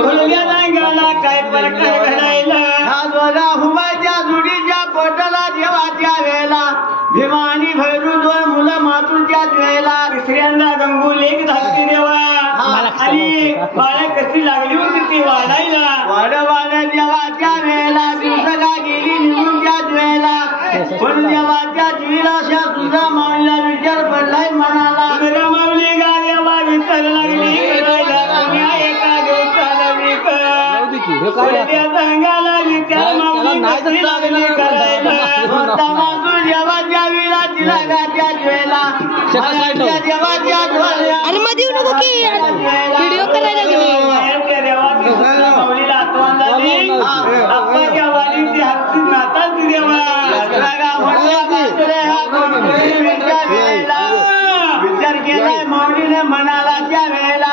फुलल्या रंगाला काय प्रकार घडायला हुबाच्या जुडीच्या पोटाला देवाच्या वेळेला भीमा आणि भैरू दोन मुलं मातृच्याच वेळेला तिसऱ्यांदा गंगू लेख धाकटी देवा आणि बाळ कशी लागली होती ती वाढायला वाढ देवाच्या वेळेला दिवसला गेली निघून त्याच वेळेला पण देवाच्या जीवीला तुझा माऊलीला विचार पडलाय मनाला तुझा माऊली गा देवा विचार लागली करायला एका दिवसाला संघाला विचार माऊली कशी लागली करायला देवाच्या विला तिला गाच्याच वेळेला देवाच्या अरे मध्ये येऊ नको की व्हिडिओ करायला माऊलीला आठवण झाली आप्पाच्या वालीची हातची नाताच देवा विचार केलाय माऊलीने म्हणाला त्या वेळेला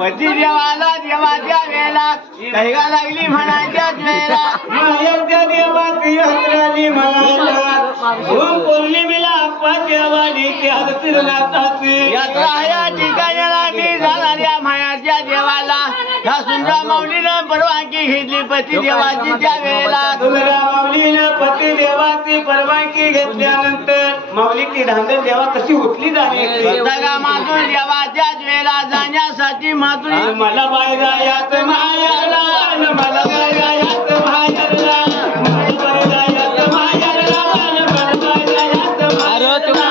रामाची देवाच्या वेळेला कैगा लागली म्हणायच्याच वेळेला मायाच्या देवाची हसराली म्हणायला पौर्णिमेला आप्पाच्या वाडीची हरतील नाताची यात्रा या ठिकाणी जाणाऱ्या मायाच्या देवाला ह्या सुंदरा माऊलीनं परवानगी घेतली पती देवाची त्या वेळेला सुंदरा माऊलीनं पती देवाची परवानगी घेतल्यानंतर माऊलीची धांदल देवा कशी उठली जाणे मातून देवाच्याच वेळेला जाण्यासाठी मातून मला बायगा यात मायाला मला बायगा यात मायाला मला बायगा यात मायाला मला बायगा यात मायाला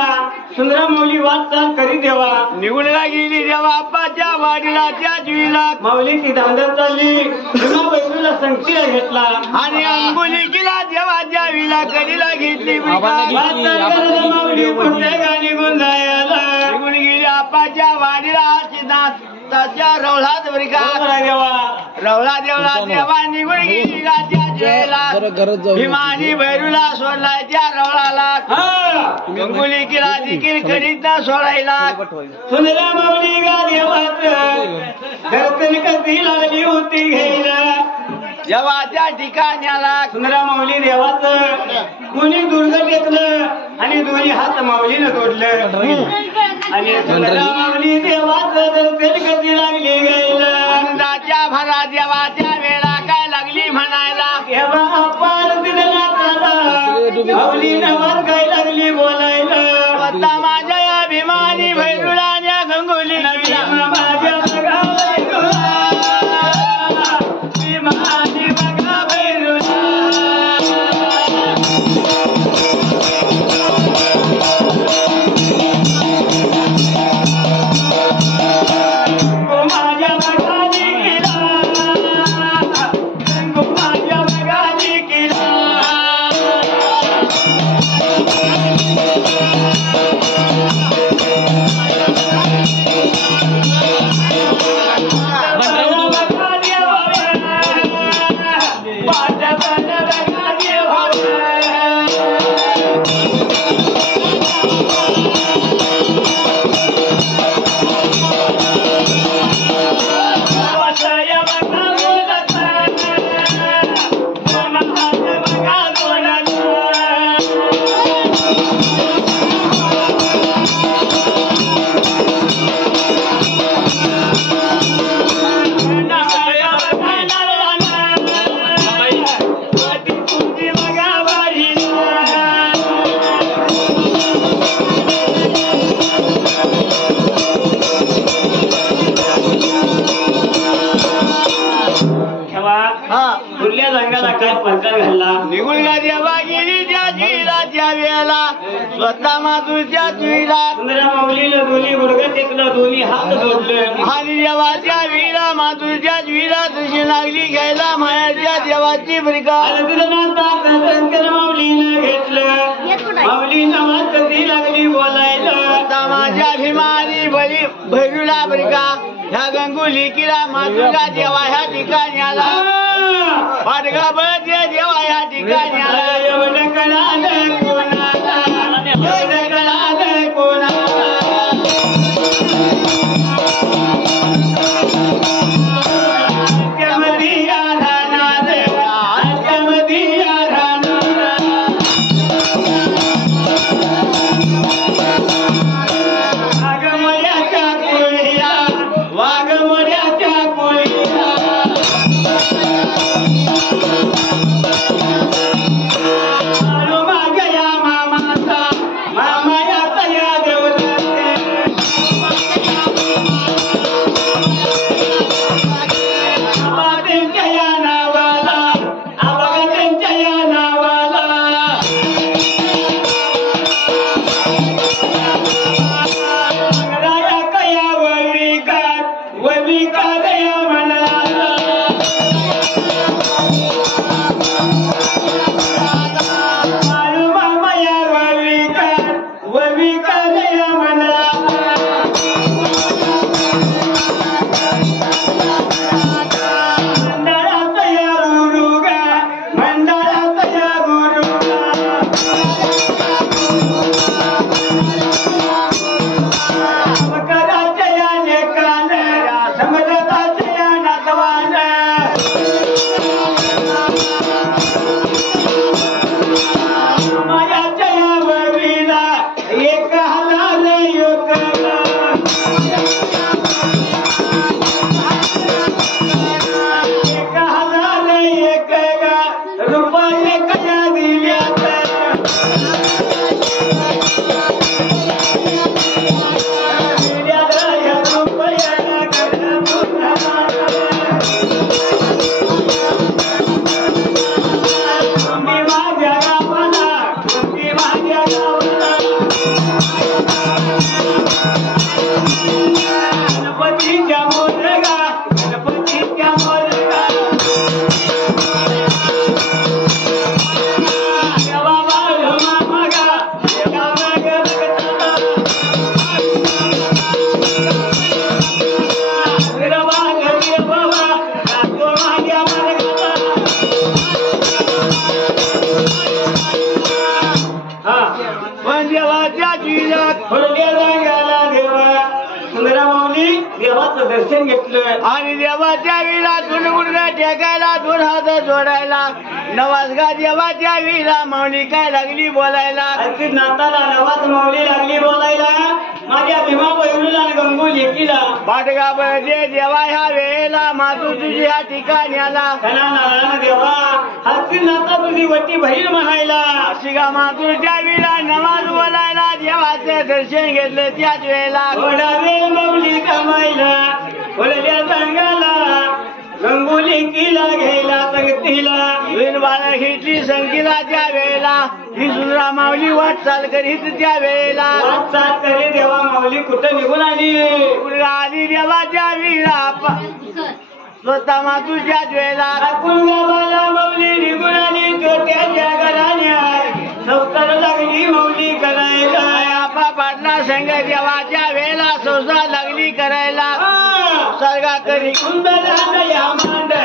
देवा सुंदर माऊली वाटचाल करी देवा निघून गेली देवा आप्पाच्या वाडीला त्या जुईला माऊलीची धांदल चालली जुना बैठूला संगतीला घेतला आणि अंगुली केला देवाच्या विला कडीला घेतली वाटचाल करत माऊली पुढच्या निघून जायला निघून गेली आप्पाच्या वाडीला त्याच्या रवळात ब्रिका देवा रवळा देवळा देवा निघून गेली त्या जुईला भीमानी भैरूला सोडलाय त्या रवळाला गंगुली केला देखील कडीत सोडायला सुंदरा माऊली गा देवाच धरतन कधी लागली होती घ्यायला देवाच्या ठिकाण्याला सुंदरा माऊली देवाचं कोणी दुर्ग घेतलं आणि दोन्ही हात माऊलीनं जोडलं आणि सुंदरा माऊली देवाचं धरतन कधी लागली घ्यायला आनंदाच्या भरा देवाच्या वेळा काय लागली म्हणायला केव्हा पार दिला माऊली नावात काय लागली बोलायला स्वतः माझ्या या भीमानी भैरूला आणि गंगुली माझ्या बघा भीमानी बघा भैरूला माझ्या बघाली केला माझ्या बघाली केला कुर्ल्या रंगाला काय प्रकार घालला निघून गा देवा गेली त्या जुईला त्या वेळेला स्वतः माधुरच्या जुईला सुंदरा माऊलीनं दोन्ही गुडघं टेकलं दोन्ही हात जोडलं आणि देवाच्या विला माधुरच्या जुईला तुझी लागली घ्यायला मायाच्या देवाची ब्रिका शंकर माऊलीनं घेतलं माऊली नावात कधी लागली बोलायला स्वतः माझ्या भीमानी बळी भैरूला ब्रिका ह्या गंगुली किला माधुरच्या देवा ह्या ठिकाणी आला पाडगा बळच्या देवा ह्या ठिकाणी आला एवढं कळालं कोणाला एवढं कळालं कोणाला त्यामध्ये आढळणार त्यामध्ये आढळणार वाघमोड्याच्या कोळीला वाघमोड्याच्या कोळीला माझ्या या मामाचा मामाया तया देवते त्यांच्या या नावाला आबा त्यांच्या या नावाला राया कया वविकार या म्हणाला मामाया वविकार या म्हणाला मंडळात या गुरुगा मंडळात या गुरुगा मकराच्या या लेकानं समजताच्या या नातवानं मायाच्या या ववीला एक हात पण देवाच्या जिल्ह्यात देवाचं दर्शन घेतलं आणि देवाच्या विला गुणगुणगा टेकायला 2 हात जोडायला नवाजगा देवाच्या विला माऊली काय लागली बोलायला अगदी नाताला नवाज माऊली लागली बोलायला माझ्या भीमा बहिणीला गंगू लेकीला पाटगा बळदे देवा ह्या वेळेला मातू तुझी ह्या ठिकाणी आला कना नारायण देवा हस्ती नाता तुझी वटी बहीण म्हणायला शिगा मातूच्या विला नमाज बोलायला देवाचे दर्शन घेतले त्याच वेळेला थोडा वेळ माऊली कमायला बोलल्या सांगाला गंगू लेकीला घ्यायला संगतीला विण बाळ घेतली संगीला त्या वेळेला ही सुंदरा माऊली वाटचाल करीत त्या वेळेला वाटचाल करे देवा माऊली कुठं निघून आली मुलगा आली देवाच्या विला स्वतः मातूच्याच वेळेला आपण गावाला माऊली निघून आली छोट्याच्या घराण्यात संसार लागली माऊली करायला आपा पाटला संग देवाच्या वेळेला संसार लागली करायला सर्गा करी सुंदर या मांडल्या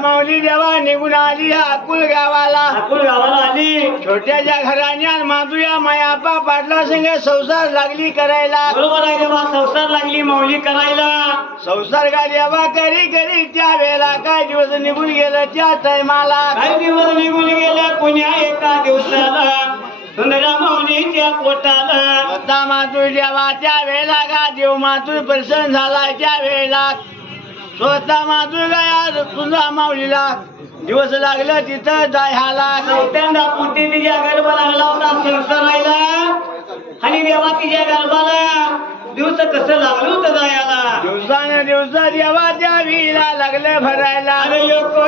माऊली देवा निघून आली अकुल गावाला आली छोट्याच्या घराण्यात माधुया मायापा पाटला संग संसार लागली करायला बरोबर आहे देवा संसार लागली माऊली करायला संसार का देवा करी करी त्या वेळेला काय दिवस निघून गेलं त्या टायमाला काही दिवस निघून गेल्या पुण्या एका दिवसाला सुंदरा माऊलीच्या पोटाला आता मातू देवा त्या वेळेला का देव मातू प्रसन्न झाला त्या वेळेला स्वतः मातू गया तुझा माऊलीला दिवस लागलं तिथं जायला चौथ्यांदा पुटी तिच्या गर्भ लागला होता संसारायला आणि देवा तिच्या गर्भाला दिवस कसं लागलं होतं जायला दिवसानं दिवस देवा त्या विहीला लागलं भरायला अरे लोक